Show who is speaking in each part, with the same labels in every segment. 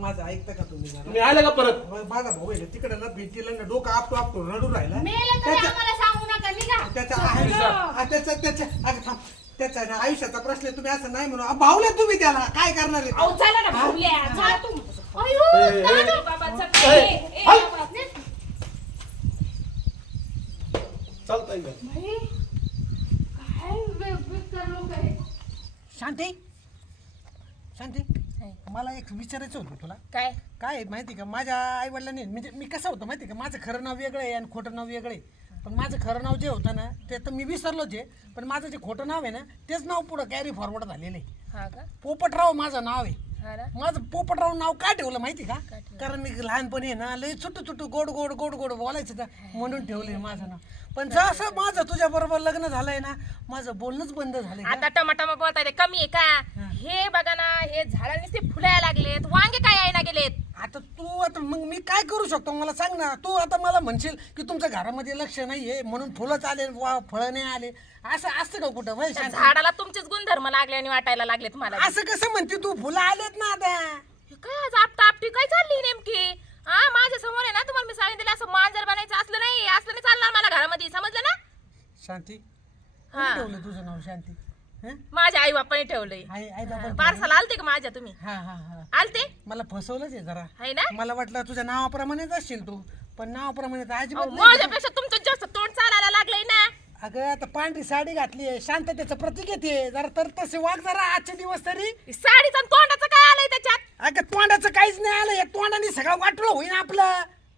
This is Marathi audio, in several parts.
Speaker 1: माझं ऐकता का तुम्ही
Speaker 2: तुम्ही आले का परत?
Speaker 1: माझा भाऊ आहे तिकडे ना भेटीला ना डोकं आपटो रडू राहिला
Speaker 3: आम्हाला सांगू नका निघा.
Speaker 1: त्याच्या ना आयुष्याचा प्रश्न आहे, तुम्ही असं नाही म्हणून भाऊला तुम्ही त्याला काय करणार आहे?
Speaker 3: अहो चला ना भाऊल्या, चला तू. अयो दादा बाबा चल. ए बाबा ने.
Speaker 2: चालतंय का?
Speaker 3: भाई काय बेकार लोक आहे.
Speaker 1: शांती शांती मला एक विचारायचं होतं तुला.
Speaker 3: काय
Speaker 1: काय आहे माहिती का, माझ्या आई वडिलांनी म्हणजे मी कसं होतं माहिती का, माझं खरं नाव वेगळं आहे आणि खोटं नाव वेगळं आहे. पण माझं खरं नाव जे होतं ना ते तर मी विसरलोच आहे, पण माझं जे खोटं नाव आहे ना तेच नाव पुढं कॅरी फॉरवर्ड झालेलं आहे.
Speaker 3: हा का?
Speaker 1: पोपटराव माझं नाव आहे.
Speaker 3: हा ना?
Speaker 1: माझं पोपटराव नाव काय ठेवलं माहिती का, कारण मी लहानपणी आहे ना लय छोटू छोटू गोड गोड गोड गोड बोलायचं का म्हणून ठेवलंय माझं नाव. पण जसं माझं तुझ्या बरोबर लग्न झालंय ना माझं बोलणंच बंद झालंय.
Speaker 3: आता टमाटमा बोलताय ते कमी आहे का? हे बघा ना, हे झाडांनी नुसते फुलायला लागलेत, वांगे काय यायला गेलेत.
Speaker 1: आता तू आता मग मी काय करू शकतो मला सांग ना. तू आता मला म्हणशील की तुमच्या घरामध्ये लक्ष नाहीये म्हणून फुलंच आले फळं नाही आले, असं असतं का कुठं वय
Speaker 3: त्या
Speaker 1: शांती?
Speaker 3: झाडाला तुमचेच गुणधर्म लागले आणि वाटायला लागलेत मला.
Speaker 1: असं कसं म्हणते तू, फुलं आलेत ना आता.
Speaker 3: हे काय आज आपटा आपटी काय चालली नेमकी? हा माझ्या समोर आहे ना, तुम्हाला मी सांगितलं असं मांजर बनायचं असलं नाही चालणार मला घरामध्ये, समजलं ना?
Speaker 1: शांती
Speaker 3: हा.
Speaker 1: कोणी ठेवलं तुझं नाव शांती? हं?
Speaker 3: माझ्या आई बापाने ठेवलंय.
Speaker 1: आई आई बाबा
Speaker 3: पार्सल आलते का माझ्या तुम्ही?
Speaker 1: हा हा हा
Speaker 3: आलते
Speaker 1: मला फसवलंच आहे जरा.
Speaker 3: आहे ना?
Speaker 1: मला वाटलं तुझ्या नावाप्रमाणेच असशील तू, पण नावाप्रमाणे तर अजिबात नाही.
Speaker 3: माझ्यापेक्षा तुमचं जास्त तोंड चालायला लागलंय ना.
Speaker 1: अगं आता पांढरी साडी घातली आहे, शांततेचं प्रतीक येते जरा, तर तसे वाग जरा आजचे दिवस तरी.
Speaker 3: साडीचं आणि तोंडाचं काय आलंय त्याच्यात?
Speaker 1: अगं तोंडाचं काहीच नाही आलं, या तोंडाने सगळं वाटलं होईन आपलं.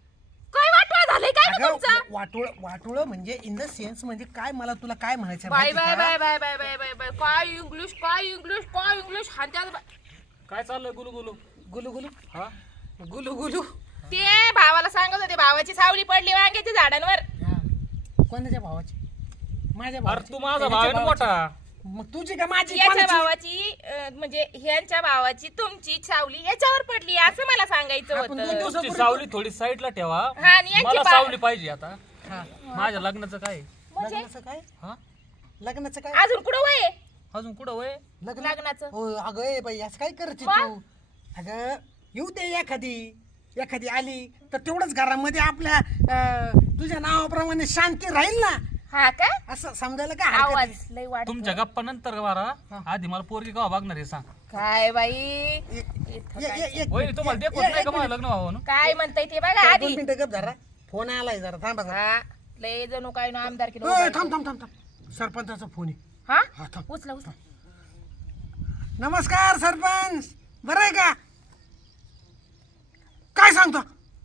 Speaker 3: काय वाटवा झालंय काय ना
Speaker 1: अगं
Speaker 3: तुमचं?
Speaker 1: वाटोळ वाटोळ म्हणजे इन द सेन्स म्हणजे काय, मला तुला काय म्हणायचं
Speaker 3: बाय
Speaker 1: माहिती
Speaker 3: बाय
Speaker 1: का?
Speaker 3: Bye bye bye bye bye bye काय इंग्लिश काय इंग्लिश काय इंग्लिश हातात
Speaker 2: काय चाललंय गुलू गुलू?
Speaker 1: गुलू गुलू
Speaker 2: हा?
Speaker 1: गुलू गुलू.
Speaker 3: ते भावाला सांगत होते, भावाची सावली पडली वांग्याच्या झाडांवर.
Speaker 1: हा. कोणाच्या भावाची? माझ्या
Speaker 2: अरे
Speaker 1: भावाची.
Speaker 2: तू माझा
Speaker 1: त्याच्या
Speaker 2: भाव आहे ना
Speaker 1: भावाची.
Speaker 2: मोठा.
Speaker 1: मग तुझी का माझी?
Speaker 3: याच्या
Speaker 1: कोणाची?
Speaker 3: भावाची म्हणजे ह्यांच्या भावाची तुमची सावली याच्यावर पडली असं मला सांगायचं
Speaker 1: आपण दोन
Speaker 3: होतं.
Speaker 1: दिवस-
Speaker 2: तुमची सावली थोडी साईडला ठेवा,
Speaker 3: हा, आणि यांची
Speaker 2: मला
Speaker 3: पा-
Speaker 2: सावली पाहिजे आता.
Speaker 1: हा.
Speaker 2: माझ्या लग्नाचं काय?
Speaker 3: म्हणजे
Speaker 1: लग्नाचं काय?
Speaker 2: हा?
Speaker 1: लग्नाचं काय?
Speaker 3: अजून कुठं वय आहे?
Speaker 2: अजून कुठं वय?
Speaker 3: लग्नाचं.
Speaker 1: हो अगं ए बाई असं काय करते
Speaker 3: वा.
Speaker 1: तू? अगं येऊ दे एखादी आली तर तेवढंच घरामध्ये आपल्या तुझ्या नावाप्रमाणे शांती राहील ना,
Speaker 3: हा का?
Speaker 1: असं समजायला काय हरकत
Speaker 3: आवाज
Speaker 1: आहे?
Speaker 3: लय वाढ.
Speaker 2: तुमच्या गप्पा नंतर मारा, आधी मला पोरगी का बघणार आहे सांग.
Speaker 3: काय बाई
Speaker 1: एक-
Speaker 2: वहिनी तुम्हाला देखत नाही का मला लग्न व्हावं म्हणून?
Speaker 3: काय म्हणताय ते बघा
Speaker 1: दोन
Speaker 3: आधी.
Speaker 1: मिनिटं गप जरा, फोन आलाय जरा थांबा जरा.
Speaker 3: हा लय जणू काय ना आमदार की
Speaker 1: थांब थांब थांब थांब, सरपंचाचा फोन आहे.
Speaker 3: हा
Speaker 1: हा थांब.
Speaker 3: उचला उचला.
Speaker 1: नमस्कार सरपंच, बरं आहे का? काय सांगता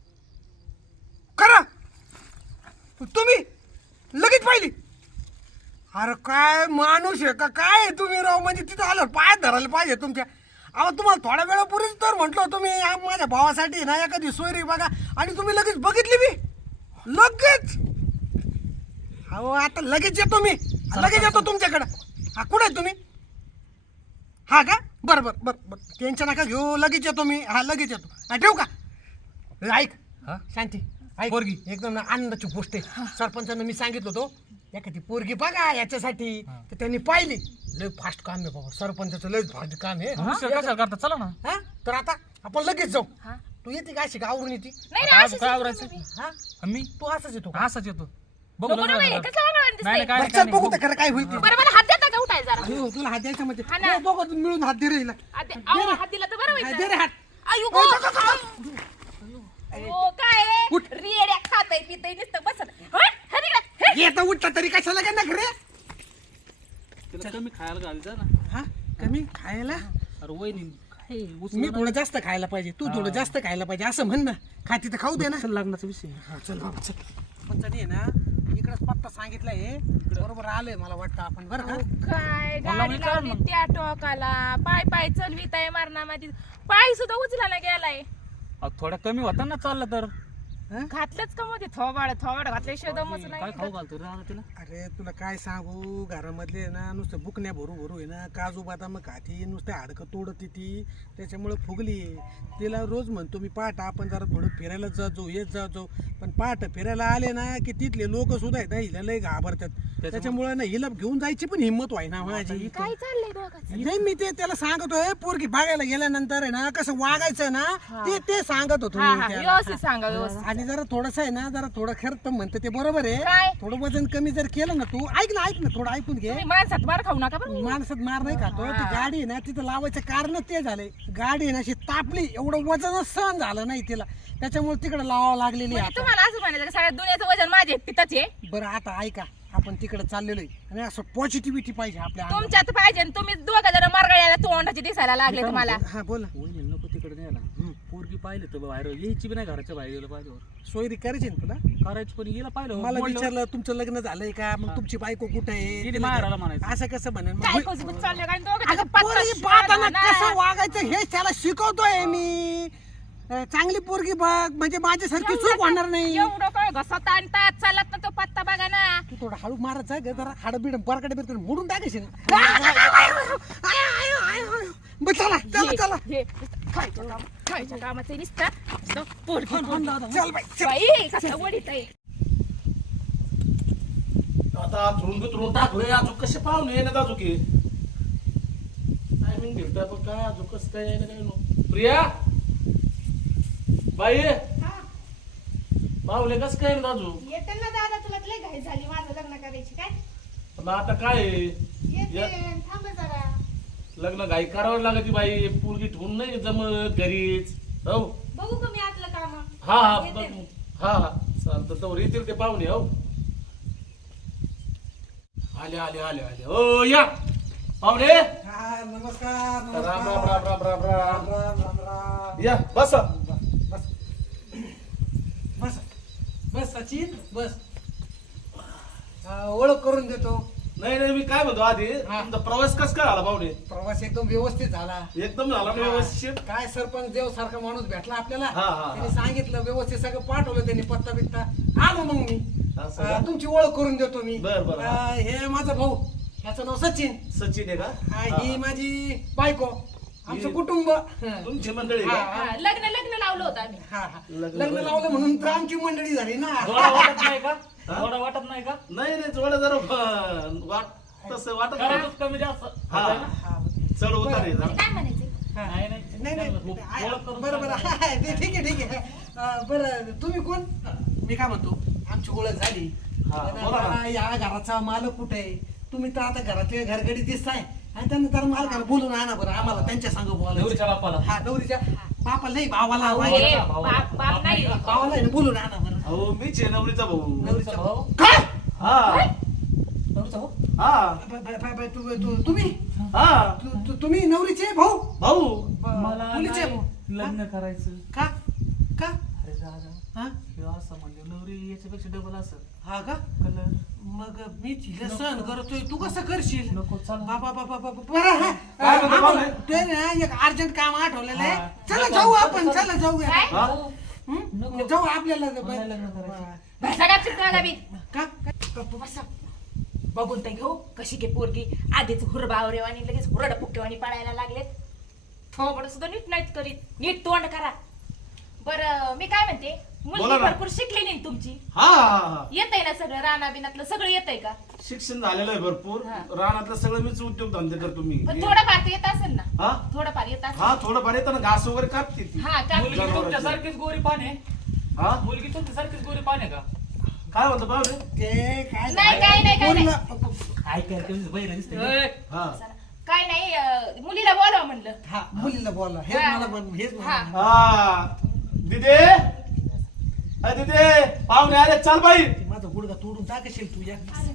Speaker 1: खरं? तुम्ही लगेच पाहिली? अरे काय माणूस आहे का काय आहे तुम्ही राव, म्हणजे तिथं आलं पायात धरायला पाहिजे तुमच्या. अहो तुम्हाला थोड्या वेळापूर्वीच तर म्हटलं तुम्ही माझ्या भावासाठी ना एखादी सोयरी बघा, आणि तुम्ही लगेच बघितली मी लगेच. अहो आता लगेच येतो मी, लगेच येतो तुमच्याकडं. हा कुठे आहे तुम्ही? हा का, बरं बरं बरं बरं, टेन्शन नका घेऊ, लगेच येतो मी. हा लगेच येतो. हा ठेवू का? ऐक
Speaker 2: हा?
Speaker 1: शांती, ऐक
Speaker 2: पोरगी.
Speaker 1: एकदम ना आनंदाची गोष्ट आहे. सरपंचांना मी सांगितलं होतो एखादी पोरगी बघा याच्यासाठी, तर त्यांनी पाहिली. लय फास्ट काम आहे बाबा सरपंचाचं, लय फास्ट काम आहे.
Speaker 2: उशीर कशाला करता? चला ना.
Speaker 1: हा तर आता आपण लगेच जाऊ.
Speaker 3: हा.
Speaker 1: तू येते का अशी का आवरून येते?
Speaker 3: नाही
Speaker 2: आता
Speaker 3: नाही
Speaker 2: आज काय आवरायचं?
Speaker 1: हा
Speaker 2: मी
Speaker 1: तू असंच येतो का?
Speaker 2: असाच येतो. बघू
Speaker 3: नको
Speaker 2: लग्न
Speaker 3: ना बाई,
Speaker 2: झालं.
Speaker 3: कसं वागणं
Speaker 2: नाही
Speaker 3: दिसतंय?
Speaker 2: नाही, काय
Speaker 1: बरं,
Speaker 2: नाही,
Speaker 1: चल
Speaker 2: काय
Speaker 1: बघू
Speaker 2: नाही.
Speaker 1: तर खरं काय होईल ते.
Speaker 3: बरं मला हात देता का उठाय जरा?
Speaker 1: हो, तुला हात द्यायचा म्हणजे
Speaker 3: हा ना.
Speaker 1: दोघं मिळून हात दे रे हिला.
Speaker 3: अहो, हात दिला तर बरं
Speaker 1: हा,
Speaker 3: होईल
Speaker 1: दे रे
Speaker 3: जरा.
Speaker 1: हात.
Speaker 3: आयु
Speaker 1: ओ,
Speaker 3: गो.
Speaker 1: जा, जा, जा.
Speaker 3: हो काय आहे?
Speaker 1: उठ.
Speaker 3: रिएड्या खाताय पिताय नुसतं बसत. हट, हट इकडं, हट.
Speaker 1: येता उठता तरी कशाला काय नख रे?
Speaker 2: तिला कमी खायला घालायचं ना.
Speaker 1: हा कमी खायला?
Speaker 2: अरे वहिनी काय
Speaker 1: मी थोडं जास्त खायला पाहिजे, तू थोडं जास्त खायला पाहिजे असं म्हण ना. खाती तर खाऊ दे ना.
Speaker 2: उचल लग्नाचा विषय.
Speaker 1: हा, चल बाबा चल. पण आहे ना इकडंच पत्ता सांगितलाय, बरोबर आलोय मला वाटतं आपण, बरं का?
Speaker 3: काय
Speaker 2: मला
Speaker 3: गाडी
Speaker 2: म्हणजे काय
Speaker 3: लावली
Speaker 2: मग?
Speaker 3: त्या टोकाला, पाय पाय चलविताय मरणामध्ये, पाय सुद्धा उचलायला गेलाय.
Speaker 2: थोडा कमी होता ना चाललं तर.
Speaker 1: हं?
Speaker 3: घातलंच का मध्ये थोबाड घातल्याशिवाय दमच
Speaker 2: काय
Speaker 3: नाही
Speaker 2: खाऊ घालतो रे आता तिला
Speaker 1: अरे तुला काय सांगू घरामधले आहे ना नुसतं बुकण्या भरू आहे ना काजू बदाम खाती नुसतं हाडकं तोडत ती त्याच्यामुळे फुगली तिला रोज म्हणतो मी पहाट आपण जरा थोडं फिरायला जातो येत जातो पण पहाट फिरायला आले ना की तिथले लोक सुद्धा आहेत ना हिला लय घाबरतात त्याच्यामुळे ना हिला घेऊन जायची पण हिंमत व्हाय ना माझी
Speaker 3: काय चाललंय दोघांचं
Speaker 1: नाही मी ते त्याला सांगतोय पोरगी बघायला गेल्यानंतर आहे ना कसं वागायचं ना ते सांगत होतो
Speaker 3: हा
Speaker 1: मी
Speaker 3: हा
Speaker 1: त्याला.
Speaker 3: व्यवस्थित सांगा व्यवस्थित
Speaker 1: आणि जरा थोडस आहे ना जरा थोडं खर्च म्हणतं ते बरोबर
Speaker 3: काय?
Speaker 1: आहे थोडं वजन कमी जर केलं ना तू ऐक ना थोडं ऐकून घे
Speaker 3: तुम्ही माणसात मार खाऊ नका बरं
Speaker 1: माणसात मार नाही खातो ती गाडी आहे ना तिथं लावायचं कारण ते झालंय गाडी आहे ना अशी तापली एवढं वजनच सहन झालं नाही तिला त्याच्यामुळे तिकडे लावावं लागलेली आहे
Speaker 3: म्हणजे
Speaker 1: आता
Speaker 3: तुम्हाला असं म्हणायचं का सगळ्या दुनियाचं वजन माझे एकटीच आहे
Speaker 1: बरं आता ऐका आपण तिकडे चाललेलो आहे आणि असं पॉझिटिव्हिटी पाहिजे आपल्या अंगात.
Speaker 3: तुमच्यात पाहिजे आणि तुम्ही दोघं जण मरगळ्याला तोंडाची दिसायला लागले तुम्हाला
Speaker 1: हा बोला
Speaker 2: वहिनी नको तिकडे न्यायला पोरगी पाहिली तर बाहेर यायची बी नाही घराच्या बाहेर गेलं पाहिजे
Speaker 1: सोयरी करायची ना तुला
Speaker 2: करायची पण गेला पाहिलं
Speaker 1: मला
Speaker 2: बोललो.
Speaker 1: विचारलं तुमचं लग्न झालंय का मग तुमची बायको कुठे
Speaker 2: गेली
Speaker 1: आहे
Speaker 2: माहेराला म्हणायचं
Speaker 1: असं कसं म्हणेल मग
Speaker 3: काय कोसबूत चाललंय काय दोघं
Speaker 1: अगं,
Speaker 3: त्याचा पत्ता
Speaker 1: पोरगी
Speaker 3: शोधा
Speaker 1: पाहताना
Speaker 3: ना.
Speaker 1: कसं वागायचं हे त्याला शिकवतोय मी चांगली पोरगी बघ म्हणजे माझ्यासारखी चूक होणार नाही
Speaker 3: एवढं काय घसत आणतात चालत ना तो पत्ता बघा ना
Speaker 1: तू थोडं हळू मारत जा ग जरा हाडबीड बरकडे बिरकडे मोडून टाकायची चला चला चला
Speaker 3: हे, खायच्या कामाचं नुसतं पोरगी
Speaker 1: चल बाई चल.
Speaker 3: बाई कसं वडीत आहे
Speaker 4: आता धुरून टाकलोय अजून कसे पाहुणे येण्यात अजून की टायमिंग भेटतोय पण काय अजून कसं काय यायला काय नो प्रिया बाई पाहुणे कसं काय येणार अजून
Speaker 5: येते ना दादा तुला लय घाई झाली माझं लग्न करायची काय
Speaker 4: पण आता काय आहे?
Speaker 5: येते थांब जरा
Speaker 4: लग्न घाई करावं लागत बाई पोरगी ठेवून नाही जमत घरीच हो
Speaker 5: बघू का मी आतलं काम
Speaker 4: हा हा
Speaker 5: येते.
Speaker 4: बघ. हा हा चालतं तर येतील ते पाहुणे हो आले आले आले आले हो या पाहुणे
Speaker 1: हा, नमस्कार
Speaker 4: राम
Speaker 1: नमस्कार
Speaker 4: राम राम राम राम राम
Speaker 1: राम राम राम
Speaker 4: या बस
Speaker 1: बस बस बस सचिन बस ओळख करून देतो
Speaker 4: नाही नाही मी काय म्हणतो आधी
Speaker 1: हा.
Speaker 4: तुमचा प्रवास कस काय आला पाहुणे
Speaker 1: प्रवास एकदम व्यवस्थित झाला
Speaker 4: एकदम झाला ना व्यवस्थित
Speaker 1: काय सरपंच देव सारखा माणूस भेटला आपल्याला
Speaker 4: हा, हा.
Speaker 1: त्यांनी सांगितलं व्यवस्थित सगळं पाठवलं त्यांनी पत्ता बित्ता आलो मग मी
Speaker 4: असं का?
Speaker 1: तुमची ओळख करून देतो मी
Speaker 4: बर, बर, हा.
Speaker 1: हे माझा भाऊ याचं नाव सचिन
Speaker 4: सचिन आहे का
Speaker 1: ही माझी बायको आमचं
Speaker 4: ही-
Speaker 1: कुटुंब
Speaker 4: तुमची मंडळी
Speaker 1: हा,
Speaker 4: का
Speaker 1: हा.
Speaker 3: लग्न लावलं होतं आम्ही
Speaker 1: हा, हा.
Speaker 4: लग्न-
Speaker 1: लग्न लावलं म्हणून तर आमची मंडळी झाली ना
Speaker 2: जोडा वाटत नाही का जोडा वाटत नाही का
Speaker 4: नाही नाही थोडं जरा वाट तसं वाटत नाही.
Speaker 2: करायचंच कमी जास्त
Speaker 4: हा.
Speaker 2: होतंय ना?
Speaker 1: हा.
Speaker 4: चढ उतार आहे जरा.
Speaker 3: काय म्हणायचं
Speaker 1: हा.
Speaker 2: नाही, नाही.
Speaker 1: नाही नाही
Speaker 2: ओळख करून
Speaker 1: बरं बरं
Speaker 2: सांगा.
Speaker 1: हा, ते ठीक आहे ठीक आहे बरं तुम्ही कोण मी काय म्हणतो आमची ओळख झाली
Speaker 4: हा,
Speaker 1: पण
Speaker 4: बोला ना.
Speaker 1: आता या घराचा मालक कुठे आहे तुम्ही तर आता घरातले घरगडी दिसताय आणि त्यांना तर मालकाला बोलून आणा बरं आम्हाला त्यांच्या संग बोलायचं
Speaker 2: नवरीच्या बापाला
Speaker 1: हा नवरीच्या बापाला नाही भावाला
Speaker 3: हे,
Speaker 2: भावाला.
Speaker 3: बाप नाही
Speaker 1: भावाला आहे ना, बोलून आणा बरं
Speaker 4: अहो मीच आहे नवरीचा भाऊ
Speaker 1: नवरीचा भाऊ
Speaker 4: काय
Speaker 1: काय
Speaker 4: हा
Speaker 1: नवरीचा भाऊ
Speaker 4: हा
Speaker 1: तुम्ही
Speaker 4: हा
Speaker 1: तुम्ही नवरीचे भाऊ
Speaker 4: भाऊ
Speaker 2: मला
Speaker 1: मुलीचे
Speaker 2: नाही
Speaker 1: भाऊ.
Speaker 2: लग्न करायचं
Speaker 1: का का
Speaker 2: अरे दादा
Speaker 1: हा
Speaker 2: हे असं म्हणजे नवरी याच्यापेक्षा डबल असं
Speaker 1: हा का
Speaker 2: कलर
Speaker 1: मग मी तिला सहन करतोय तू कसं करशील
Speaker 2: नको चल
Speaker 1: बाबा बाबा बाबा बरं हा.
Speaker 4: काय म्हणतो
Speaker 1: आम्हाला
Speaker 4: बाबा?
Speaker 1: ते ना एक अर्जंट काम आठवलेलं आहे
Speaker 2: हा.
Speaker 1: चला जाऊ आपण चला जाऊया
Speaker 3: काय
Speaker 4: हा?
Speaker 1: हं? जाऊ आपल्याला
Speaker 2: मला लग्न करायचं.
Speaker 3: सगळ्यात चित्राला बी
Speaker 1: का
Speaker 3: गप्प बसा. बघून तर घेऊ कशी के पोरगी आधीच हुरबावरेवानी लगेच हुरड पुक्केवानी पडायला लागलेत थोबड सुद्धा नीट नाहीत करीत नीट तोंड करा बरं मी काय म्हणते
Speaker 4: बोला
Speaker 3: मुलगी
Speaker 4: ना.
Speaker 3: भरपूर शिकलेली ना तुमची
Speaker 4: हा हा हा
Speaker 3: येतंय ना सगळं राणा बिनातलं सगळं येतंय का
Speaker 4: शिक्षण झालेलं आहे भरपूर
Speaker 3: हा.
Speaker 4: रानातलं सगळं मीच उद्योग धंदे करतो मी
Speaker 3: पण थोडंफार तर येत असेल ना
Speaker 4: हा
Speaker 3: थोडंफार येत असेल
Speaker 4: हा थोडं येतं ना घास वगैरे कापते ती
Speaker 3: हा का
Speaker 2: मुलगी तुमच्यासारखीच गोरी पाने
Speaker 4: हा
Speaker 2: मुलगी तुमच्यासारखीच गोरी पाने का
Speaker 4: काय म्हणतो पाहुणे
Speaker 1: ते काय
Speaker 3: नाही, काय नाही, काय नाही.
Speaker 1: बोलणं-
Speaker 2: काय काय बहिर दिसते
Speaker 4: हा
Speaker 3: काय नाही मुलीला बोलावं म्हणलं
Speaker 1: हा मुलीला बोला हेच
Speaker 3: हा.
Speaker 1: मला हेच मला
Speaker 3: हा.
Speaker 1: म्हण.
Speaker 4: हा दिदे दिदे पाहुणे आले चाल बाई
Speaker 1: ते माझा गुडगा तोडून टाकशील तू या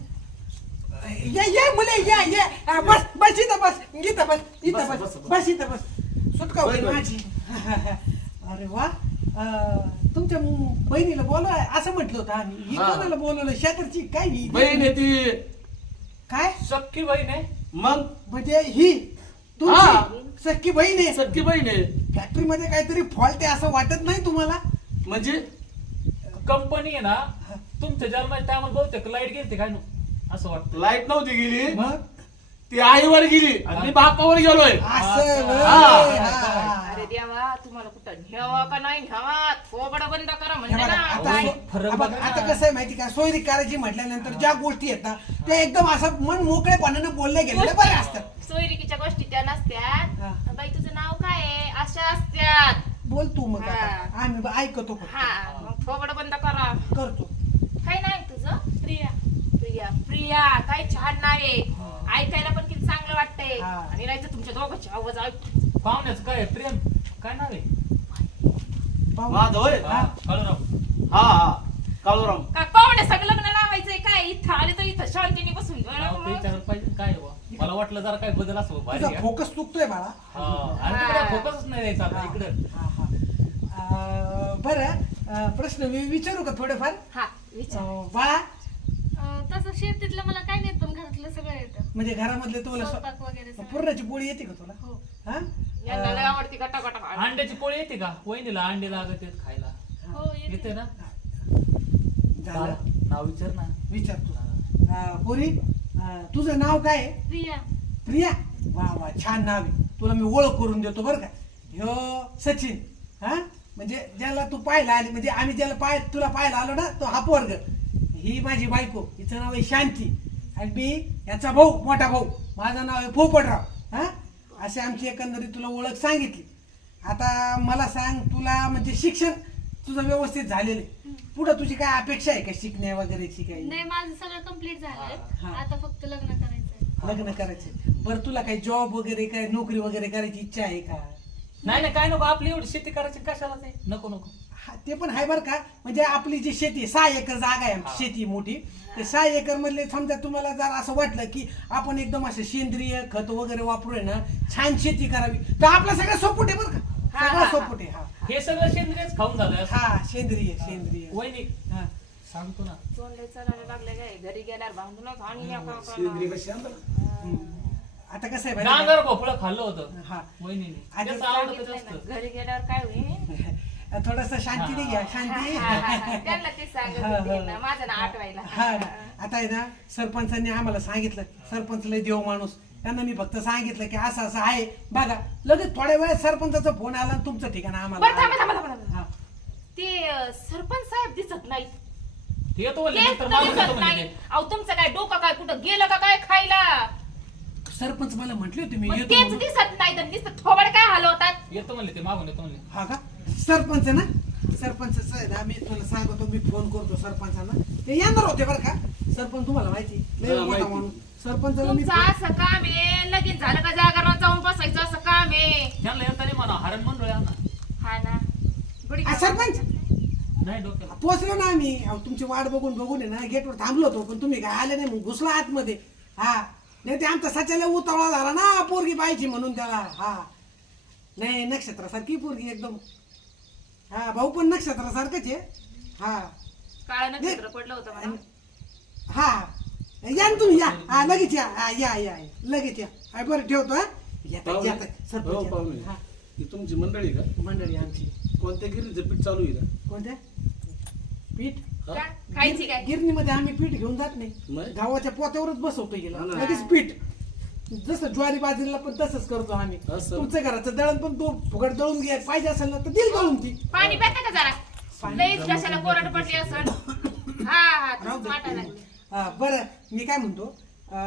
Speaker 1: ये मुले या ये हा, बस बस इथं बस इथं बस इथं
Speaker 4: बस,
Speaker 1: बस
Speaker 4: बस,
Speaker 1: बस इथं बस सुटका होईल
Speaker 4: बस, बस.
Speaker 1: माझी अरे वा तुमच्या बहिणीला बोलवाय असं म्हटलं होतं आम्ही ही
Speaker 4: हा.
Speaker 1: कोणाला बोलवलं शेजारची काय ही
Speaker 4: बहीण आहे ती
Speaker 1: काय
Speaker 2: सक्की बहीण आहे
Speaker 4: मग
Speaker 1: म्हणजे ही
Speaker 4: हा.
Speaker 1: तुमची सख्खी बहीण आहे
Speaker 4: सख्खी बहीण आहे
Speaker 1: फॅक्टरी मध्ये काहीतरी फॉल्ट आहे असं वाटत नाही तुम्हाला
Speaker 4: म्हणजे
Speaker 2: कंपनी आहे ना तुमच्या जन्माच्या टायमाला बहुतेक लाईट गेलते काय नो असं वाटतं.
Speaker 4: लाईट नव्हती गेली
Speaker 1: मग
Speaker 4: ती आईवर गेली आणि मी बापावर गेलोय.
Speaker 1: असं होय.
Speaker 4: हा.
Speaker 1: हा.
Speaker 3: अरे देवा तुम्हाला कुठं न्यावा का नाही न्यावा थोबड बंद करा
Speaker 1: हे
Speaker 3: म्हणजे
Speaker 1: बघा,
Speaker 3: ना
Speaker 1: आता
Speaker 2: फरक
Speaker 1: हा बघा,
Speaker 2: बघा ना.
Speaker 1: आता कसं आहे माहिती का सोयरी करायची म्हटल्यानंतर ज्या गोष्टी आहेत ना त्या एकदम असं मन मोकळेपणाने बोलल्या गेलेल्या बऱ्या असतात.
Speaker 3: सोयरिकीच्या गोष्टी त्या
Speaker 1: हा.
Speaker 3: नसत्यात. बाई तुझं नाव काय आहे अशा असत्यात.
Speaker 1: बोल तू मग आता.
Speaker 3: हा.
Speaker 1: आम्ही ऐकतो फक्त.
Speaker 3: हा मग थोबड बंद करा.
Speaker 1: करतो.
Speaker 3: काय नाही तुझं प्रिया प्रिया प्रिया काय छान नाव आहे. ऐकायला पण किती चांगलं वाटतंय.
Speaker 1: हा.
Speaker 3: आणि नाही तर तुमच्या दोघांची आवाज ऐक.
Speaker 2: पाहुण्याचं काय आहे? प्रेम काय नाव आहे?
Speaker 1: पाहू.
Speaker 4: माझं होय.
Speaker 1: हा.
Speaker 2: काळूराव.
Speaker 4: हा काळूराम.
Speaker 3: का पाहुणे सगळं लग्न लावायचंय काय इथं आले तर इथं शांतीने बसून
Speaker 2: नाव ते विचारायला पाहिजे काय बुवा. मला वाटलं जरा काय बदल असं भारी
Speaker 1: तुझा
Speaker 2: आहे.
Speaker 1: फोकस चुकतोय बाळा.
Speaker 2: हा. आणि तिकडे फोकसच नाही द्यायचा आता इकडं.
Speaker 1: हा, हा. बरं प्रश्न विचारू का थोडेफार
Speaker 3: हा विचार.
Speaker 1: बाळा
Speaker 5: तसं शेतीतलं मला काय नाही पण घरातलं सगळं येतं.
Speaker 1: म्हणजे घरामधले तुला
Speaker 5: स्वयंपाक वगैरे सगळं.
Speaker 1: पुरणाची पोळी येते का तुला?
Speaker 5: हो.
Speaker 1: हा?
Speaker 3: यांना लय आवडती गटा गटा
Speaker 2: अंड्याची पोळी येते का? वहिनीला अंडे लागत आहेत खायला.
Speaker 5: हो
Speaker 2: येते
Speaker 5: येते.
Speaker 2: ना?
Speaker 1: झालं.
Speaker 2: नाव विचार ना.
Speaker 1: विचारतो. पोरी तुझं नाव काय आहे?
Speaker 5: प्रिया.
Speaker 1: प्रिया. वा वा छान नाव आहे. तुला मी ओळख करून देतो बरं का. ह्यो सचिन. हा म्हणजे ज्याला तू पाहायला आली म्हणजे आम्ही ज्याला तुला पाहायला आलो ना तो हा पोरग. ही माझी बायको हिचं नाव आहे शांती आणि मी याचा भाऊ मोठा भाऊ माझं नाव आहे पोपटराव. हा अशी आमची एकंदरीत तुला ओळख सांगितली. आता मला सांग तुला म्हणजे शिक्षण तुझं व्यवस्थित झालेलं आहे. पुढं तुझी काय अपेक्षा आहे का शिकण्या वगैरेची काही?
Speaker 5: नाही माझं सगळं कम्प्लीट झालंय.
Speaker 1: हा.
Speaker 5: आता फक्त लग्न करायचंय.
Speaker 1: लग्न करायचं. बरं तुला काही जॉब वगैरे काय नोकरी वगैरे करायची इच्छा आहे का?
Speaker 2: नाही नाही काय नको आपली एवढी शेती करायची कशाला ते नको नको.
Speaker 1: हा, ते पण आहे बरं का. म्हणजे आपली जी शेती आहे 6 एकर जागा आहे आमची शेती मोठी. ते 6 एकर मधले समजा तुम्हाला जर असं वाटलं की आपण एकदम असं सेंद्रिय खत वगैरे वापरून ना छान शेती करावी तर आपलं सगळं सोपट आहे बरं का.
Speaker 3: हा,
Speaker 1: सगळं
Speaker 3: हा,
Speaker 1: सोपट आहे. हा
Speaker 2: हे सगळं सेंद्रियच खाऊन झालं.
Speaker 1: हा सेंद्रिय.
Speaker 2: वहिनी
Speaker 1: हा.
Speaker 2: सांगतो ना.
Speaker 3: तोंडले चालायला लागले काय घरी गेल्यावर बांधूनच आणि
Speaker 4: सेंद्रिय कशी आणतात?
Speaker 1: आता कसं आहे माहिती आहे
Speaker 2: डांगर भोपळं खाल्लं होतं
Speaker 1: का? हा
Speaker 2: वहिनीने.
Speaker 1: आधी
Speaker 2: त्याचं आवडतं
Speaker 3: सांगितलंय ना,
Speaker 2: जास्त.
Speaker 3: घरी गेल्यावर काय होईल
Speaker 1: थोडस शांतीने घ्या शांती.
Speaker 3: त्यांना ते सांगत होते ना माझं ना आठवायला.
Speaker 1: हा आता आहे ना सरपंचांनी आम्हाला सांगितलं. सरपंच लय देव माणूस. त्यांना मी फक्त सांगितलं की असं असं आहे बघा. लगेच थोड्या वेळात सरपंचाचा फोन आला आणि तुमचं ठिकाण
Speaker 3: बरं थांबा
Speaker 1: आम्हाला.
Speaker 3: थांबा थांबा
Speaker 1: हा.
Speaker 3: ते सरपंच साहेब दिसत नाहीत.
Speaker 2: ते येतो म्हणले
Speaker 3: तेच
Speaker 2: नंतर
Speaker 3: तर
Speaker 2: मागून येतो
Speaker 3: दिसत
Speaker 2: म्हणले
Speaker 3: नाही.
Speaker 2: ते.
Speaker 3: अहो तुमचं काय डोकं काय कुठं गेलं का काय खायला?
Speaker 1: सरपंच मला म्हटले होते मी
Speaker 3: मग
Speaker 1: येतो
Speaker 3: तेच
Speaker 1: म्हणून.
Speaker 3: दिसत नाही तर नुसतं थोबड काय हलवतात.
Speaker 2: येतो म्हणले ते मागून येतो म्हणले.
Speaker 1: हा का सरपंच ना सरपंच आहे ना मी तुला सांगतो मी फोन करतो सरपंचांना. ते येणार होते बरं का. सरपंच तुम्हाला माहिती लय
Speaker 4: हा,
Speaker 1: मोठा
Speaker 4: माहिती.
Speaker 1: माणूस. सरपंचाला मी
Speaker 3: तुमचं असं काम आहे लगीन झालं का जागरणात जाऊन बसायचं असं काम आहे.
Speaker 2: त्यांना येताना म्हणा हरण मंडळ आहे ना.
Speaker 3: हा ना बडी
Speaker 1: सरपंच
Speaker 2: नाही डोक्याला.
Speaker 1: पोहोचलो ना आम्ही. अहो, तुमची वाट बघून आहे ना गेटवर थांबलो होतो पण तुम्ही काय आले नाही मग घुसला आतमध्ये. हा नाही ते आमचा सचाला उतावळा झाला ना पोरगी पाहिजे म्हणून त्याला. हा नाही नक्षत्रासारखी पोरगी एकदम. हा भाऊ पण नक्षत्रासारखंच आहे. हा
Speaker 3: काळं नक्षत्र पडलं होतं मला.
Speaker 1: हा या ना तुम्ही या. हा लगेच या. हा या लगेच या. हा, बरं ठेवतो. हा
Speaker 4: पाहुणे.
Speaker 1: येतात
Speaker 4: हो,
Speaker 1: सरपंच
Speaker 4: पाहुणे.
Speaker 1: येतात. हा
Speaker 4: ही तुमची मंडळी का?
Speaker 1: मंडळी आमची.
Speaker 4: कोणत्या गिरीचं पीठ चालू आहे का?
Speaker 1: कोणत्या पीठ
Speaker 3: का? खायची काय?
Speaker 1: गिरणीमध्ये आम्ही पीठ घेऊन जात नाही.
Speaker 4: नाही?
Speaker 1: गावाच्या पोत्यावरच बसवतो
Speaker 4: हा
Speaker 1: गेलं
Speaker 4: ना.
Speaker 1: लगेच पीठ. जसं ज्वारी बाजरीला पण तसंच करतो आम्ही.
Speaker 4: असं.
Speaker 1: तुमच्या घराचं दळण पण तो फुकट दळून घ्या पाहिजे असेल ना तर दिल दळून ती.
Speaker 3: पाणी प्याता का जरा लईच कशाला कोरड पडली असं. हा हा
Speaker 1: राहू
Speaker 3: तसंच
Speaker 1: दे.
Speaker 3: वाटायला लागलं.
Speaker 1: बरं मी काय म्हणतो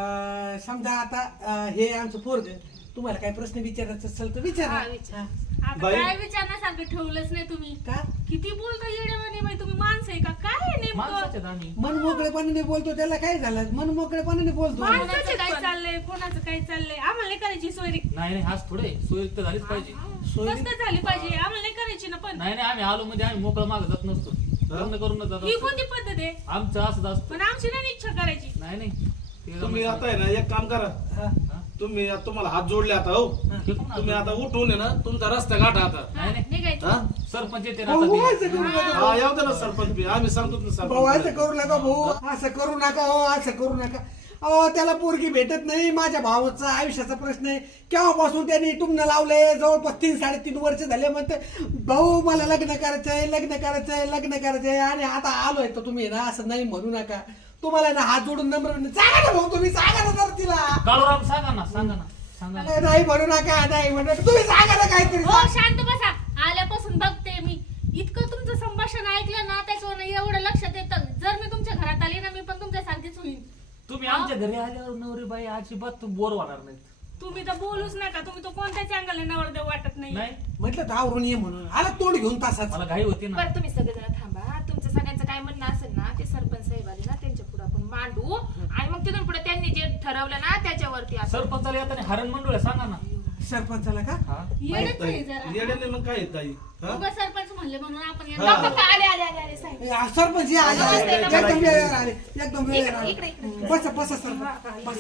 Speaker 1: समजा आता हे आमचं पोरग तुम्हाला काही प्रश्न विचारायचा असेल तर विचारा.
Speaker 3: हा, विचार.
Speaker 1: हा.
Speaker 5: आता
Speaker 4: बाई.
Speaker 5: काय विचारण्यासारखं ठेवलंच नाही तुम्ही.
Speaker 1: का
Speaker 5: किती बोलता येडेवाने बाई तुम्ही माणसं आहे का काय आहे नेमकं?
Speaker 2: माणसाचे आम्ही.
Speaker 1: मन मोकळेपणाने बोलतो त्याला काय झालं मन मोकळेपणाने बोलतो.
Speaker 5: कोणाचं काय चाललंय कोणाचं काय चाललंय आम्हाला नाही करायची सोयरी.
Speaker 2: नाही नाही आज थोडे सोयी तर झालीच पाहिजे.
Speaker 1: सोयरी-
Speaker 5: मस्त झाली पाहिजे आम्हाला नाही करायची ना पण.
Speaker 2: नाही नाही आम्ही आलो म्हणजे आम्ही मोकळं मागं जात नसतो. लग्न करूनच जात
Speaker 5: ही
Speaker 2: असतो.
Speaker 5: कोणती पद्धत आहे?
Speaker 2: आमचं असंच असतं.
Speaker 5: पण आमची नाही इच्छा करायची.
Speaker 2: नाही नाही ते
Speaker 4: तुम्ही
Speaker 2: जमत
Speaker 4: आता आहे ना एक काम करा.
Speaker 1: हा.
Speaker 2: हा?
Speaker 4: तुम्ही तुम्हाला हात जोडले आता हो.
Speaker 2: हे कोण
Speaker 4: तुम्ही
Speaker 2: आलं?
Speaker 4: आता उठून आहे ना तुमचा रस्ता गाठा आता.
Speaker 2: नाही नाही
Speaker 5: निघायचं.
Speaker 4: हा?
Speaker 2: सरपंच येते ना
Speaker 1: भाऊ,
Speaker 2: आता ते.
Speaker 1: असं करू नका.
Speaker 4: हा येऊ दे ना सरपंच बी. आम्ही सांगतो ना
Speaker 1: भाऊ असं
Speaker 4: सरपंच.
Speaker 1: करू नका भाऊ. असं करू नका हो असं करू नका. अहो त्याला पोरगी भेटत नाही, माझ्या भावाचा आयुष्याचा प्रश्न आहे. केव्हापासून त्यांनी टुमणं लावले, जवळपास 3-3.5 वर्ष झाले. म्हणते भाऊ मला लग्न करायचंय, लग्न करायचंय, लग्न करायचंय. आणि आता आलोय तर तुम्ही ना असं नाही म्हणू नका. तुम्हाला ना हात जोडून नम्र सांगा ना भाऊ, तुम्ही सांगा ना जर तिला.
Speaker 2: काळूराम सांगा ना सांगा ना
Speaker 1: नाही म्हणू नका, नाही म्हणत तुम्ही सांगा ना काहीतरी.
Speaker 5: हो शांत बसा. आल्यापासून बघते मी इतकं तुमचं संभाषण ऐकलं ना, त्याच्यावर एवढं लक्षात येतं. जर मी तुमच्या घरात आली ना, मी पण तुमच्या सारखीच होईल.
Speaker 2: तुम्ही आमच्या घरी आल्यावर नवरी बाई अजिबात बोर होणार नाही.
Speaker 5: तुम्ही तर बोलूच नका. तुम्ही तो कोणत्याच अँगलने नवरदेव वाटत नाही.
Speaker 2: नाही
Speaker 1: म्हटलं तर आवरून ये म्हणून आला तोंड घेऊन तासाच.
Speaker 2: मला घाई होती ना.
Speaker 3: बरं तुम्ही सगळेजण थांबा. तुमचं सगळ्यांचं काय म्हणणं असेल ना ते सरपंच साहेब आले ना त्यांच्या पुढे आपण मांडू आणि मग तिथून पुढे त्यांनी जे ठरवलं ना त्याच्यावरती आपण.
Speaker 2: सरपंचाला येताना हरण मंडळ आहे, सांगा ना.
Speaker 1: सरपंचाला का?
Speaker 2: हा
Speaker 5: येणंच आहे जरा.
Speaker 4: येड्याने मग काय येत ताई हा?
Speaker 5: उगा सरपंच म्हणले म्हणून आपण
Speaker 4: हा.
Speaker 5: यांना-
Speaker 3: बघा, आले आले आले आले साहेब.
Speaker 1: सरपंच या आले,
Speaker 3: नमस्ते, नमस्ते.
Speaker 1: एकदम वेळेवर आले, एकदम वेळेवर आले.
Speaker 3: इकडे, इकडे.
Speaker 1: बसा बसा सरपंच बसा.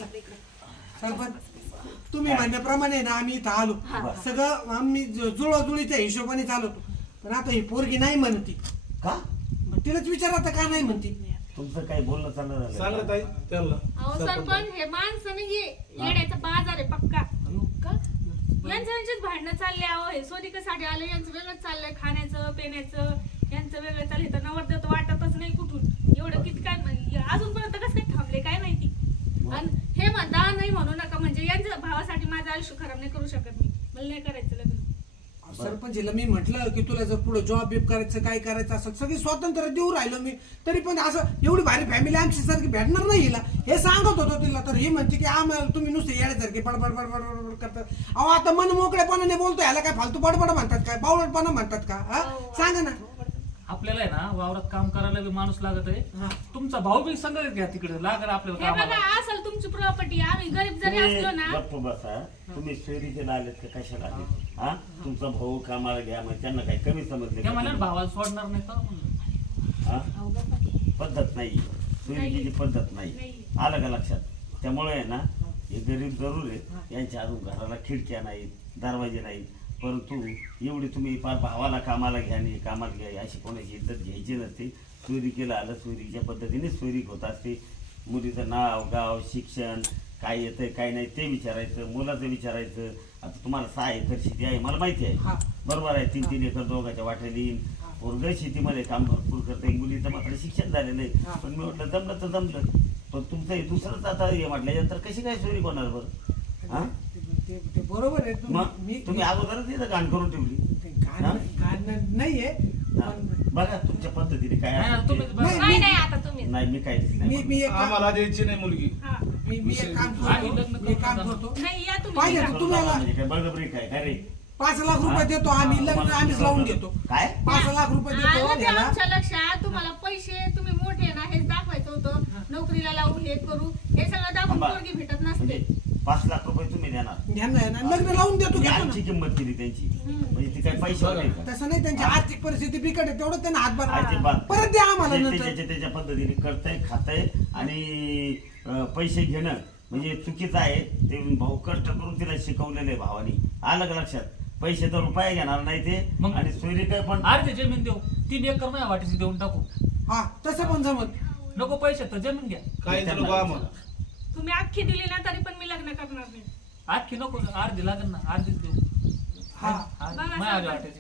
Speaker 1: सरपंच तुम्ही म्हणण्याप्रमाणे ना आम्ही इथं आलो. सगळं आम्ही जुळवाजुळीच्या हिशोबाने चालवतो. पण आता ही पोरगी नाही म्हणती
Speaker 6: का
Speaker 1: मग तिलाच विचार आता का नाही म्हणती.
Speaker 6: तुमचं काही बोलणं चाललं
Speaker 4: सांग ना
Speaker 6: झालं
Speaker 4: ताई त्यांना
Speaker 5: अहो सरपंच हे माणसं नाहीये, येण्याचा बाजार आहे पक्का.
Speaker 3: का?
Speaker 5: यांच्याच भांडणं चालले. अहो हे सोनिकासाठी आलं, यांचं वेगळंच चाललंय, खाण्याचं पिण्याचं यांचं वेगळं चाललंय. तर नवरदेव तर वाटतच नाही कुठून एवढं किती काय अजूनपर्यंत कसं काय थांबले काय माहिती. आणि हे म्हणता नाही म्हणू नका म्हणजे यांच्या भावासाठी माझं आयुष्य खराब नाही करू शकत मी. मला नाही करायचं लग्न.
Speaker 1: सरपंचला मी म्हटलं की तुला जर पुढे जॉब बिब करायचं काय करायचं असं सगळी स्वातंत्र्य देऊ राहिलो मी. तरी पण असं एवढी भारी फॅमिली आमची सारखी भेटणार नाही हिला हे सांगत होतो तिला. तर ही म्हणते की आम्हाला तुम्ही नुसते येण्यासारखे बडबड बडबड बडबड करतात. अहो आता मन मोकळेपणाने बोलतो, ह्याला काय फालतू बडबड म्हणतात काय, बावळटपणा म्हणतात का? हा सांगा ना.
Speaker 2: आपल्याला आहे ना वावरात काम करायला बी माणूस लागत आहे. तुमचा भाऊ बी संघ घ्या तिकडे लागत आपल्याला
Speaker 5: हे बघा
Speaker 2: कामाला.
Speaker 5: असेल तुमची प्रॉपर्टी. आम्ही गरीब जरी
Speaker 6: तुम्ही
Speaker 5: असलो ना
Speaker 6: गप्प बसा. तुम्ही सोयरीचे आलेत का कशाला आले? हा तुमचा भाऊ कामाला घ्या मग त्यांना काही कमी समजले
Speaker 2: त्या
Speaker 6: का
Speaker 2: मला
Speaker 6: तुम्ही?
Speaker 2: भावाला सोडणार नाही तर म्हणलं.
Speaker 6: हा?
Speaker 3: अहो, गप्पा की.
Speaker 6: पद्धत नाही, सोयरीची पद्धत नाही.
Speaker 5: नाही.
Speaker 6: आलं का लक्षात? त्यामुळे आहे ना हे गरीब जरूर आहे, यांच्या अजून घराला खिडक्या नाहीत, दरवाजे नाहीत. परंतु एवढी तुम्ही फार भावाला कामाला घ्या नाही कामाला घ्या अशी कोणाची इज्जत घ्यायची नसते. चोरी केलं आलं चोरीच्या पद्धतीने चोरी होत असते. मुलीचं नाव गाव शिक्षण काय येतंय काय नाही ते विचारायचं, मुलाचं विचारायचं. आता तुम्हाला 6 एकर शेती आहे मला माहिती
Speaker 1: हा.
Speaker 6: आहे, बरोबर आहे. 3-3 एकर दोघांच्या वाट्याला येईल. पोरगं शेतीमध्ये काम भरपूर करते, मुलीचं मात्र शिक्षण झालेलं आहे. पण मी म्हटलं जमलं तर जमलं, पण तुमचं हे दुसरंच आता हे म्हटलं यानंतर कशी काय चोरी होणार बरं? हा
Speaker 1: ते बरोबर आहे.
Speaker 6: मग तुम्ही अगोदरच इथं घाण करून ठेवली.
Speaker 1: नाहीये
Speaker 6: हा. बघा तुमच्या पद्धतीने काय
Speaker 2: नाही,
Speaker 6: असेल
Speaker 2: तुम्ही
Speaker 6: ते.
Speaker 2: बघा.
Speaker 3: नाही नाही आता तुम्ही
Speaker 6: नाही मी काहीच
Speaker 1: मी
Speaker 6: नाही
Speaker 1: मी एक काम-
Speaker 4: आम्हाला द्यायची नाही मुलगी
Speaker 5: हा.
Speaker 1: मी एक काम
Speaker 2: आम्ही
Speaker 1: करतो.
Speaker 2: लग्न
Speaker 1: मी एक काम
Speaker 2: करून
Speaker 1: करतो.
Speaker 5: नाही या तुम्ही
Speaker 1: पाहिजे
Speaker 5: निघा.
Speaker 1: ना तुम्हाला
Speaker 6: म्हणजे काय बळजबरी काय काय रे?
Speaker 1: 5 लाख रुपये देतो आम्ही. लग्न आम्हीच लावून घेतो.
Speaker 6: काय
Speaker 1: 5 लाख रुपये देतो
Speaker 5: आलं ते
Speaker 1: याला.
Speaker 5: आमच्या लक्षात. तुम्हाला पैसे तुम्ही मोठे ना हेच दाखवायचं होतं. नोकरीला लावून हे करू हे सगळं दाखवून
Speaker 6: थांबा.
Speaker 5: पोरगी भेटत नसते.
Speaker 6: म्हणजे 5 लाख रुपये तुम्ही देणार?
Speaker 1: ध्यान आहे ना, लग्न लावून देतो
Speaker 6: तुम्ही
Speaker 1: घेतो
Speaker 6: आजची
Speaker 1: ना.
Speaker 6: किंमत केली त्यांची म्हणजे ती काय पैसे नाही का?
Speaker 1: तसं नाही, त्यांची आर्थिक परिस्थिती बिकट आहे तेवढं त्यांना हातभार
Speaker 6: अजिबात.
Speaker 1: परत द्या आम्हाला
Speaker 6: जे
Speaker 1: नंतर.
Speaker 6: त्याच्या पद्धतीने करतंय खातंय आणि पैसे घेणं म्हणजे चुकीचं आहे. ते भाऊ कष्ट करून तिला शिकवलेलं आहे भावानी. आलं का लक्षात? पैसे तर रुपये घेणार नाही ते.
Speaker 2: मग?
Speaker 6: आणि सोयरी काय पण
Speaker 2: अर्धी जमीन देऊ, 3 एकर माझ्या वाटेची देऊन टाकू.
Speaker 1: हा तसं पण जमत.
Speaker 2: नको पैसे तर जमीन घ्या.
Speaker 4: काय नको आम्हाला.
Speaker 5: तुम्ही अख्खी दिली ना तरी पण मी लग्न करणार नाही.
Speaker 2: अख्खी नको अर्धी लागेल ना, अर्धीच देऊ.
Speaker 1: हा
Speaker 2: माझ्या वाटेची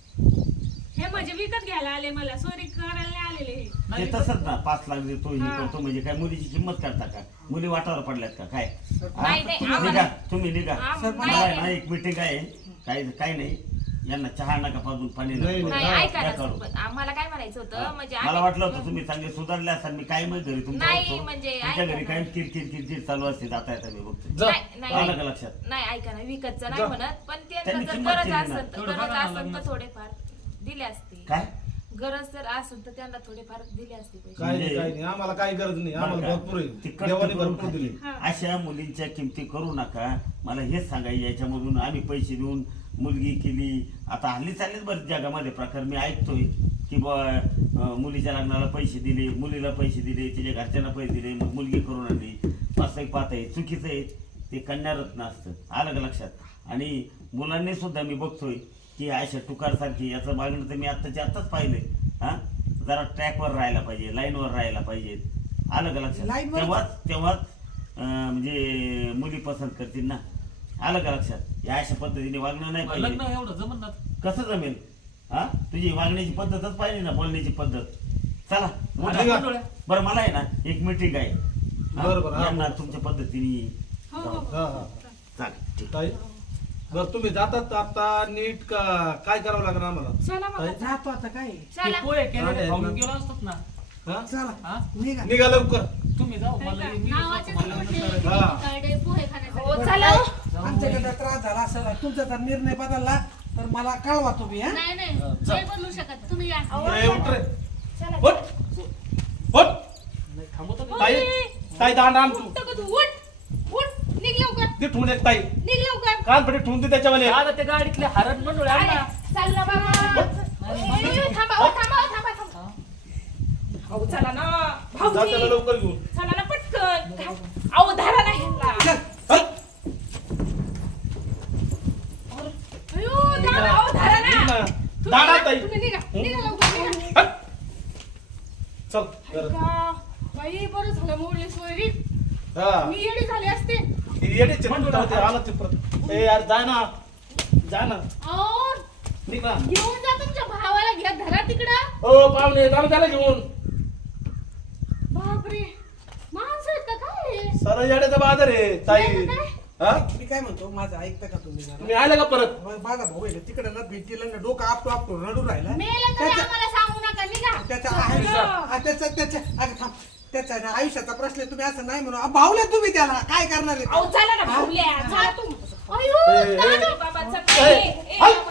Speaker 5: हे म्हणजे विकत घ्यायला आले मला. चोरी करायला नाही आलेले हे.
Speaker 6: ते
Speaker 2: नाही
Speaker 6: तसंच ना 5 लाख देतो हे
Speaker 5: हा.
Speaker 6: करतो म्हणजे काय मुलीची किंमत करता का? मुली वाटावर पडल्यात का काय? हा?
Speaker 3: नाही, नाही,
Speaker 6: तुम्ही
Speaker 3: आम्हाला-
Speaker 6: निघा, तुम्ही निघा.
Speaker 3: आम-
Speaker 6: मला आहे ना
Speaker 3: नाही.
Speaker 6: एक मिटिंग आहे. काय नाही यांना चहा नका पाजून पाणी नका
Speaker 4: नाही,
Speaker 6: पाजून.
Speaker 3: नाही
Speaker 4: हा,
Speaker 3: ऐका ना
Speaker 6: काय करू?
Speaker 3: सरपंच. आम्हाला काय म्हणायचं होतं म्हणजे
Speaker 6: मला
Speaker 3: आम्ही-
Speaker 6: वाटलं होतं तुम्ही चांगले सुधारले असाल. मी काय मग घरी तुमच्या
Speaker 3: नाही,
Speaker 6: बघतो.
Speaker 3: म्हणजे
Speaker 6: तुमच्या
Speaker 3: ऐका
Speaker 6: घरी
Speaker 3: ना.
Speaker 6: काय किरकिर चालू असते जाता येता मी बघतो.
Speaker 4: जा.
Speaker 3: नाही, नाही,
Speaker 6: आलं का लक्षात?
Speaker 3: नाही ऐका ना विकतचं नाही
Speaker 4: जा.
Speaker 3: म्हणत पण ते
Speaker 6: त्यांनी
Speaker 3: जर
Speaker 6: किंमत
Speaker 3: गरज
Speaker 6: केली ना.
Speaker 3: असेल तर
Speaker 2: थोडं
Speaker 3: गरज
Speaker 2: बघा ना
Speaker 3: असेल तर
Speaker 2: लग्नाचं.
Speaker 3: थोडेफार दिले असते.
Speaker 6: काय
Speaker 3: गरज जर असेल तर त्यांना थोडेफार दिले असते पैसे.
Speaker 4: काय नाही
Speaker 6: म्हणजे-
Speaker 4: काय नाही आम्हाला काही गरज नाही. आम्हाला
Speaker 6: बरं का?
Speaker 4: भरपूर
Speaker 6: ती
Speaker 4: आहे.
Speaker 6: कष्ट
Speaker 4: देवाने
Speaker 6: करून
Speaker 4: भरपूर दिली.
Speaker 5: हा.
Speaker 6: अशा मुलींच्या किमती करू नका. मला हेच सांगायचे याच्यामधून आम्ही पैसे देऊन मुलगी केली. आता हल्ली चाललेच बरेच जगामध्ये प्रकार मी ऐकतोय की मुलीच्या लग्नाला पैसे दिले, मुलीला पैसे दिले, तिच्या घरच्यांना पैसे दिले, मग मुलगी करून आणली. पात आहे चुकीचं आहे. ते कन्यारत्न असतं. आलं का लक्षात? आणि मुलांनी सुद्धा मी बघतोय की अशा टुकारसारखी याचं मागणं तर मी आत्ताच पाहिलंय. हा जरा ट्रॅकवर राहायला पाहिजे, लाईनवर राहायला पाहिजे. आलं का लक्षात?
Speaker 1: लाईनवर-
Speaker 6: तेव्हाच म्हणजे मुली पसंत करतील ना. आलं का लक्षात? या अशा पद्धतीने वागणं नाही पाहिजे.
Speaker 2: लग्न एवढं जमन ना.
Speaker 6: कसं जमेल? हा, तुझी वागण्याची पद्धतच पाहिजे ना, बोलण्याची पद्धत. चला
Speaker 2: आता
Speaker 6: उठा.
Speaker 2: मंडोळ्या.
Speaker 6: बरं मला आहे ना एक मीटिंग आहे. हा?
Speaker 7: बरं, हा.
Speaker 6: यांना तुमच्या पद्धतीने
Speaker 5: हो हो
Speaker 7: हा हा
Speaker 6: चालेल ठीक.
Speaker 7: ताई बरं तुम्ही जातात आता नीट का काय करावं लागणार आम्हाला?
Speaker 3: चला मग
Speaker 1: जातो आता काय
Speaker 2: ते
Speaker 3: चला
Speaker 2: पोहे केलेले
Speaker 7: अरे,
Speaker 2: खाऊन गेलो असतात ना.
Speaker 7: हा?
Speaker 1: चला
Speaker 2: हा?
Speaker 1: निघा.
Speaker 7: निघा लवकर.
Speaker 2: तुम्ही जाऊ मला मी
Speaker 5: नावाचे
Speaker 2: मला
Speaker 5: मोठे
Speaker 2: नंतर-
Speaker 7: हा.
Speaker 5: कडे पोहे
Speaker 3: हो
Speaker 5: खाण्यासाठी
Speaker 3: चला हो.
Speaker 2: जाऊ.
Speaker 1: आमच्याकडे त्रास झाला असेल तुमचा जर निर्णय बदलला तर मला कळवा तुम्ही. हा
Speaker 5: नाही नाही नाही बदलू शकत तुम्ही या
Speaker 7: ए, उठ रे.
Speaker 3: चला
Speaker 7: उठ. उठ.
Speaker 2: नाही, थांबवतो का?
Speaker 7: ताई ताई दांड आण तू.
Speaker 5: उठ का तू उठ उठ निघ लवकर
Speaker 7: ते ठेवून एक ताई
Speaker 5: निघ लवकर
Speaker 7: कान पडे ठेवून दे त्याच्यावाले.
Speaker 2: आता ते गाडीतले हरण मंडोळे आण ना.
Speaker 3: चल ना बाबा थांबा हो, थांबा हो, थांबा थांबा
Speaker 2: हा.
Speaker 3: अहो चला ना
Speaker 7: जा त्याला
Speaker 3: भाऊजी
Speaker 7: लवकर घेऊन.
Speaker 3: चला ना पटकन अहो धरा नाही ह्यांना
Speaker 7: चल.
Speaker 3: अयो धरा अहो धरा
Speaker 7: निघ
Speaker 3: ना
Speaker 7: ना. दांड आण ताई.
Speaker 5: तुम्ही निघा निघा लवकर निघा
Speaker 7: हट. चल घरात.
Speaker 5: का बाई बरं झालं मोडली सोयरी
Speaker 7: हा
Speaker 5: मी येडी झाली असते
Speaker 7: येडीचे ते आला ते परत. ए यार जा ना. जा ना.
Speaker 5: अहो
Speaker 7: निघ ना.
Speaker 5: घेऊन जा तुमच्या भावाला घ्या धरा तिकडं
Speaker 7: हो पाहुणे जा ना त्याला घेऊन.
Speaker 5: बापरे माणसं आहेत का काय हे?
Speaker 7: सर येड्याचा बाजार आहे ताई.
Speaker 5: येडं काय?
Speaker 7: हा
Speaker 1: मी काय म्हणतो माझं ऐकता का तुम्ही जरा?
Speaker 7: तुम्ही आले का परत?
Speaker 1: माझा भाऊ आहे ना तिकडे ना भेटीला ना डोकं आपटो आपटो रडू राहिला.
Speaker 5: मेलं तरी आम्हाला सांगू नका निघा
Speaker 1: त्याच्या अगं थांब. त्याचा ना आयुष्याचा प्रश्न आहे, तुम्ही असं नाही म्हणू. भाऊला तुम्ही त्याला काय करणार आहे?
Speaker 3: अहो चला ना भाऊल्या चला तू
Speaker 5: अयो
Speaker 7: ए, ए,
Speaker 3: चला ना बाबा चला
Speaker 7: ए,
Speaker 3: ए, ए,
Speaker 7: हल.